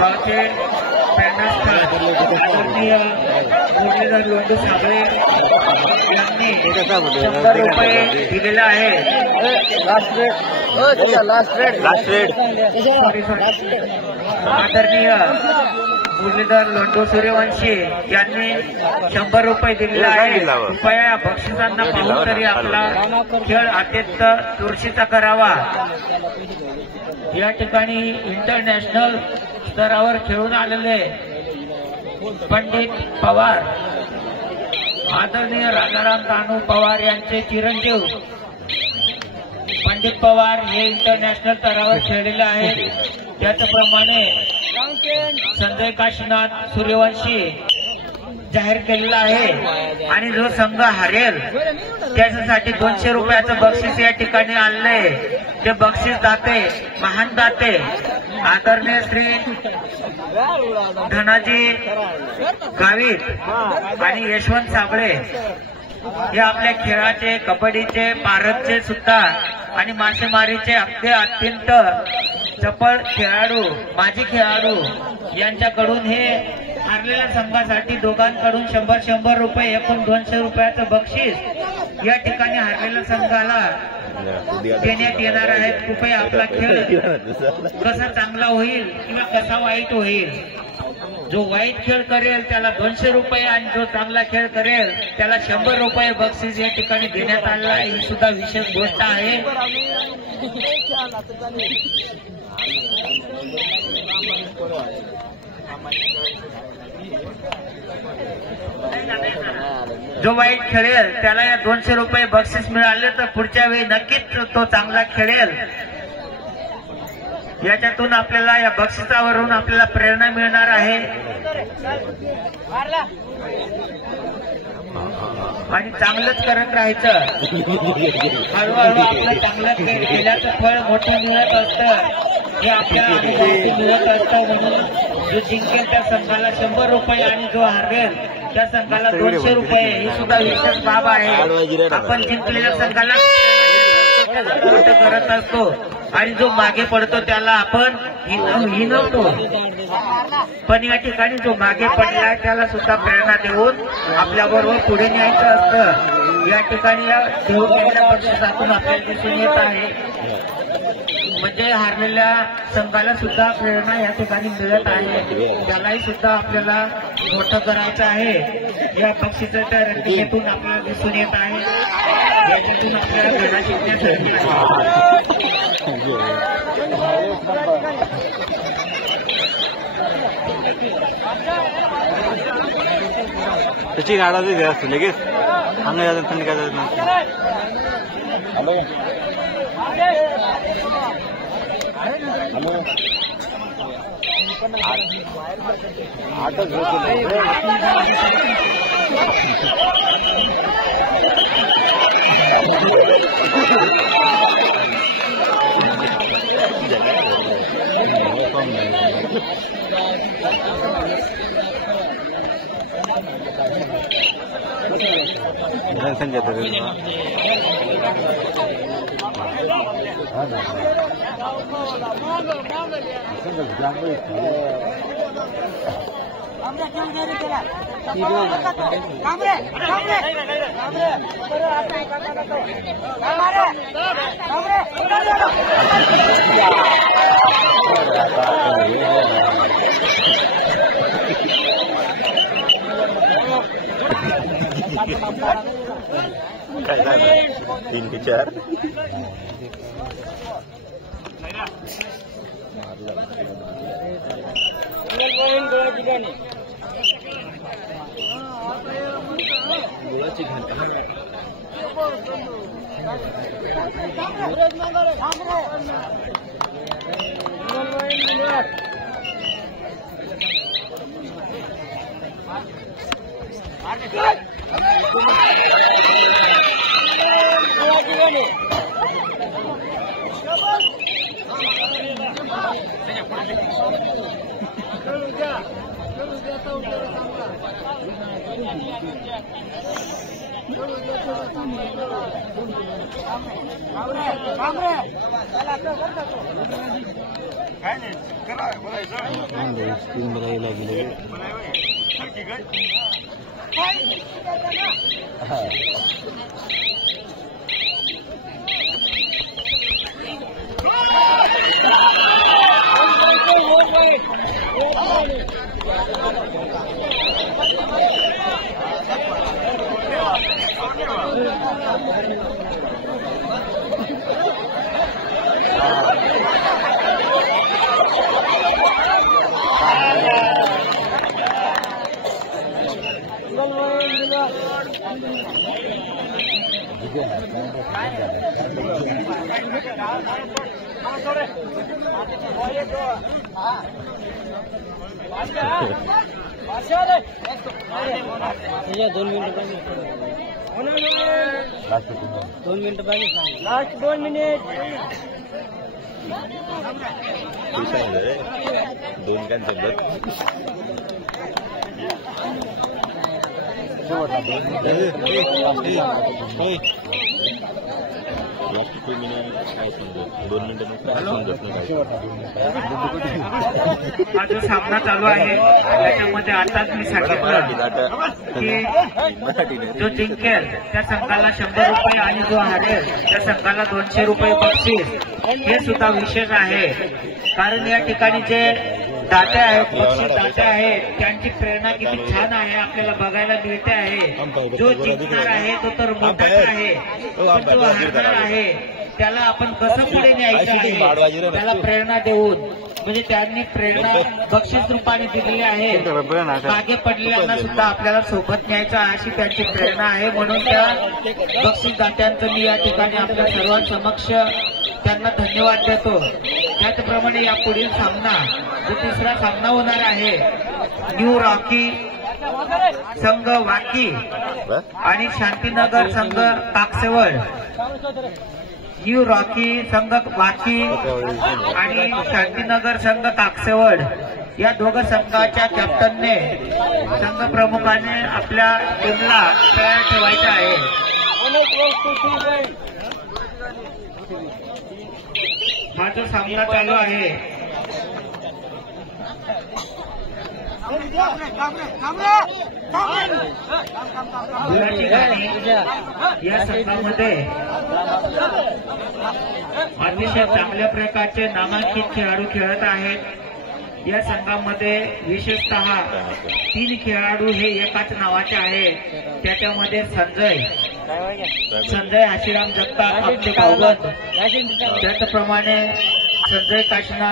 गावचे आदरणीय मुरलीधर लोंढू साबळे यांनी 100 रुपये दिलेला आहे. आदरणीय मुरलीधर लोंढू सूर्यवंशी यांनी 100 रुपये दिलेला आहे. कृपया बक्षिसांना पाहून तरी आपला खेळ अत्यंत चुरशीचा करावा. या ठिकाणी इंटरनॅशनल स्तरावर खेळून आलेले पंडित पवार, आदरणीय राजाराम तानू पवार यांचे चिरंजीव पंडित पवार हे इंटरनॅशनल स्तरावर खेळलेले आहेत. त्याचप्रमाणे संजय काशीनाथ सूर्यवंशी जाहीर केलेला आहे आणि जो संघ हरेल त्याच्यासाठी 200 रुपयाचं बक्षीस या ठिकाणी आणलंय. ते बक्षीस दाते, महान दाते आदरणीय श्री धनाजी गावित आणि यशवंत साबळे हे आपल्या खेळाचे, कबड्डीचे, पारदचे सुद्धा आणि मासेमारीचे अत्यंत चपळ खेळाडू, माजी खेळाडू यांच्याकडून हे हारलेल्या संघासाठी दोघांकडून 100 रुपये एकूण 200 रुपयाचं बक्षीस या ठिकाणी हारलेल्या संघाला देण्यात येणार आहे. कृपया आपला खेळ कसा चांगला होईल किंवा कसा वाईट होईल, जो वाईट खेळ करेल त्याला 200 रुपये आणि जो चांगला खेळ करेल त्याला 100 रुपये बक्षीस या ठिकाणी देण्यात आलेला आहे. ही सुद्धा विशेष गोष्ट आहे. जो वाईट खेळेल त्याला या 200 रुपये बक्षीस मिळाले तर पुढच्या वेळी नक्कीच तो चांगला खेळेल. याच्यातून आपल्याला, या बक्षिसावरून आपल्याला प्रेरणा मिळणार आहे आणि चांगलंच करत राहायचं. हळूहळू आपलं चांगलं केल्याचं फळ मोठं मिळत असतं, हे आपल्या अनुभवातून मिळत असतं. म्हणून जो जिंकेल त्या संघाला 100 रुपये आणि जो हारेल त्या संघाला 200 रुपये ही सुद्धा विशेष बाब आहे. आपण जिंकलेल्या संघाला करत असतो आणि जो मागे पडतो त्याला आपण हिनवतो, पण या ठिकाणी जो मागे पडलाय त्याला सुद्धा प्रेरणा देऊन आपल्याबरोबर पुढे न्यायचं असतं. या ठिकाणी या देऊळच्या बक्षिसातून आपल्याला दिसून येत आहे, म्हणजे हारलेल्या संघाला सुद्धा प्रेरणा या ठिकाणी मिळत आहे. त्यालाही सुद्धा आपल्याला मोठं करायचं आहे. या बक्षिसाच्या रंगीतून आपल्याला दिसून येत आहे. याच्यातून आपल्याला धडा शिकण्यासाठी त्याची गाडा घ्या असतो लगेच आम्ही थंडी काय संजय काय झालं 3 ते 4 1 लास्ट 2 मिनिट दोन कान चालत हा जो सामना चालू आहे त्याच्यामध्ये आताच मी सांगितलं की जो जिंकेल त्या संघाला 100 रुपये आणि जो हारेल त्या संघाला 200 रुपये बक्षीस. हे सुद्धा विशेष आहे कारण या ठिकाणी जे दाते आहेत, बक्षीस दाते आहेत, त्यांची प्रेरणा किती छान आहे आपल्याला बघायला मिळते आहे. जो जिंकणार आहे तो तर मोठाच आहे, पण जो हारणार आहे त्याला आपण कसं पुढे न्यायचं आहे त्याला प्रेरणा देऊन, म्हणजे त्यांनी प्रेरणा बक्षीस रूपाने दिलेली आहे. मागे पडलेल्यांना सुद्धा आपल्याला सोबत न्यायचं अशी त्यांची प्रेरणा आहे. म्हणून त्या बक्षीस दात्यांचं मी या ठिकाणी आपल्या सर्वांसमक्ष त्यांना धन्यवाद देतो. त्याचप्रमाणे या पुढील सामना जो तिसरा सामना होणार आहे, न्यू रॉकी संघ वाकी आणि शांतीनगर संघ काकसेवळ. न्यू रॉकी संघ वाकी आणि शांतीनगर संघ काकसेवळ या दोघं संघाच्या कॅप्टनने, संघ प्रमुखाने आपल्या टीमला तयार ठेवायचं आहे. हा जो सामना चालू आहे या संघामध्ये अतिशय चांगल्या प्रकारचे नामांकित खेळाडू खेळत आहेत. या संघामध्ये विशेषतः 3 खेळाडू हे एकाच नावाचे आहेत. त्याच्यामध्ये संजय आशिराम जगताप, आमचे भाऊबंद, त्याचप्रमाणे संजय काशना